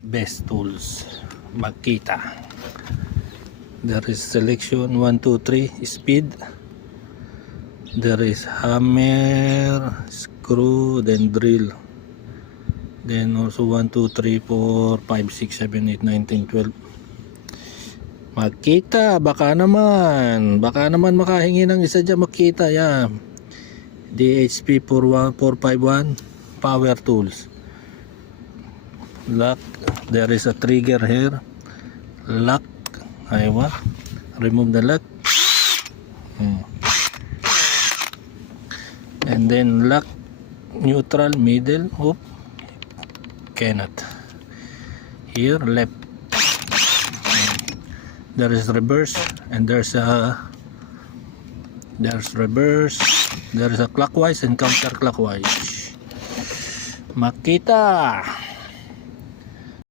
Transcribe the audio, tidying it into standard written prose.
Best tools Makita. There is selection 1 2 3 speed. There is hammer, screw, then drill. Then also 1 2 3 4 5 6 7 8 9 10 12. Makita, baka naman makahingi ng isa dyan. Makita, yeah. DHP 451 power tools. Lock, there is a trigger here. Lock, aywa, remove the lock. And then lock, neutral, middle. Oh, cannot. Here, left. There is reverse, and there's reverse. There is a clockwise and counterclockwise. Makita.